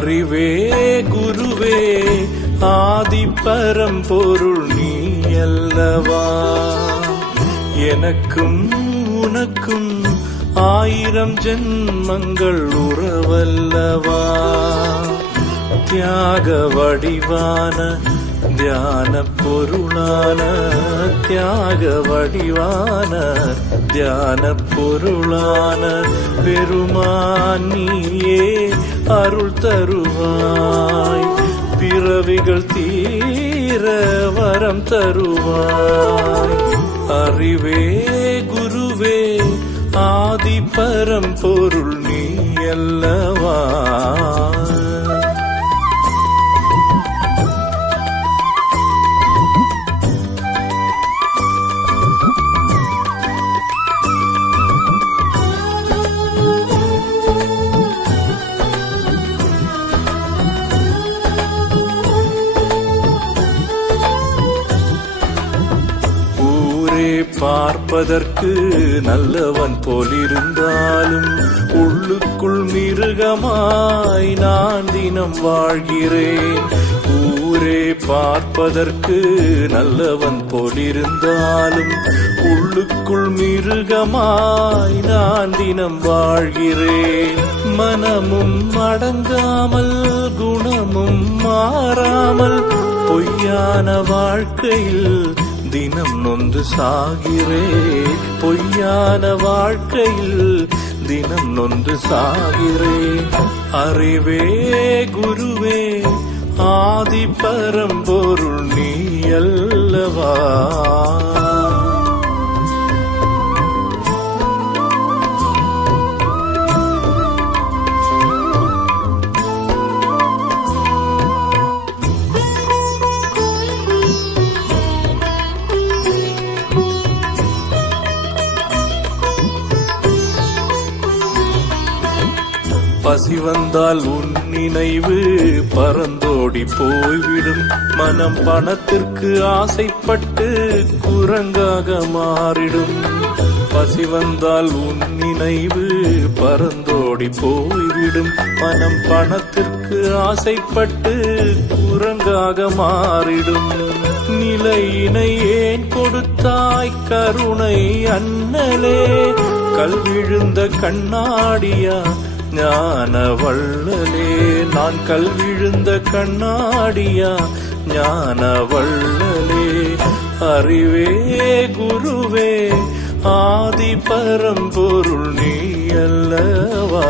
அறிவே குருவே ஆதி பரம்பொருள் நீ அல்லவா. எனக்கும் உனக்கும் 1000 ஜென்மங்கள் உறவல்லவா. தியாக வடிவான தியான பொருளான தியாக வடிவான தியான பொருளான பெருமான் நீயே அருள் தருவாய். பிறவிகள் தீர வரம் தருவாய். அறிவே குருவே ஆதி பரம்பொருள் நீ அல்லவா. பார்ப்பதற்கு நல்லவன் போலிருந்தாலும் உள்ளுக்குள் மிருகமாய் நான் தினம் வாழ்கிறேன். ஊரே பார்ப்பதற்கு நல்லவன் போலிருந்தாலும் உள்ளுக்குள் மிருகமாய் நான் தினம் வாழ்கிறேன். மனமும் அடங்காமல் குணமும் மாறாமல் பொய்யான வாழ்க்கையில் தினம் நொந்து சாகிறேன். பொய்யான வாழ்க்கையில் தினம் நொந்து சாகிறேன். அறிவே குருவே ஆதி பரம்பொருள் நீ அல்லவா. பசி வந்தால் உன் நினைவு பறந்தோடி போய்விடும். மனம் பணத்திற்கு ஆசைப்பட்டு குரங்காக மாறிடும். பசி வந்தால் உன் நினைவு பறந்தோடி போய்விடும். மனம் பணத்திற்கு ஆசைப்பட்டு குரங்காக மாறிடும். நிலையினை ஏன் கொடுத்தாய் கருணை அண்ணலே. கல்விழுந்த கண்ணாடியா ஞான வள்ளலே. நான் கல்விழுந்த கண்ணாடியா ஞான வள்ளலே. அறிவே குருவே ஆதி பரம்பொருள் நீ அல்லவா.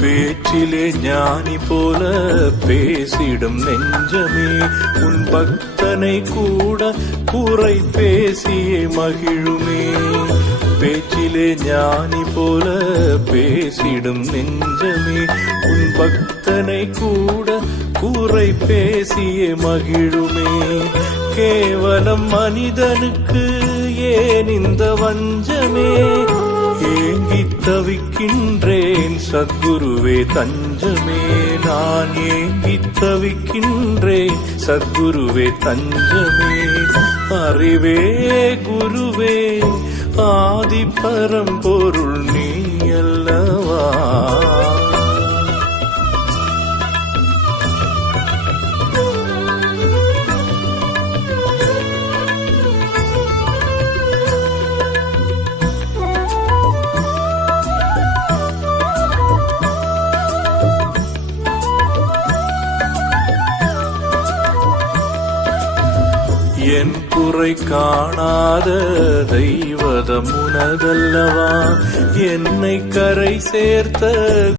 பேச்சிலே ஞானி போல பேசிடும் நெஞ்சமே. உன் பக்தனை கூட குறை பேசியே மகிழுமே. பேச்சிலே ஞானி போல பேசிடும் நெஞ்சமே. உன் பக்தனை கூட குறை பேசியே மகிழுமே. கேவலம் மனிதனுக்கு ஏன் இந்த வஞ்சமே. ஏங்கி தவிக்கின்றேன் சத்குருவே தஞ்சமே. நான் ஏங்கி தவிக்கின்றேன் சத்குருவே தஞ்சமே. அறிவே குருவே ஆதி பரம்பொருள் நீ அல்லவா. என் குறை காணாத தெய்வதம் உனதல்லவா. என்னை கரை சேர்த்த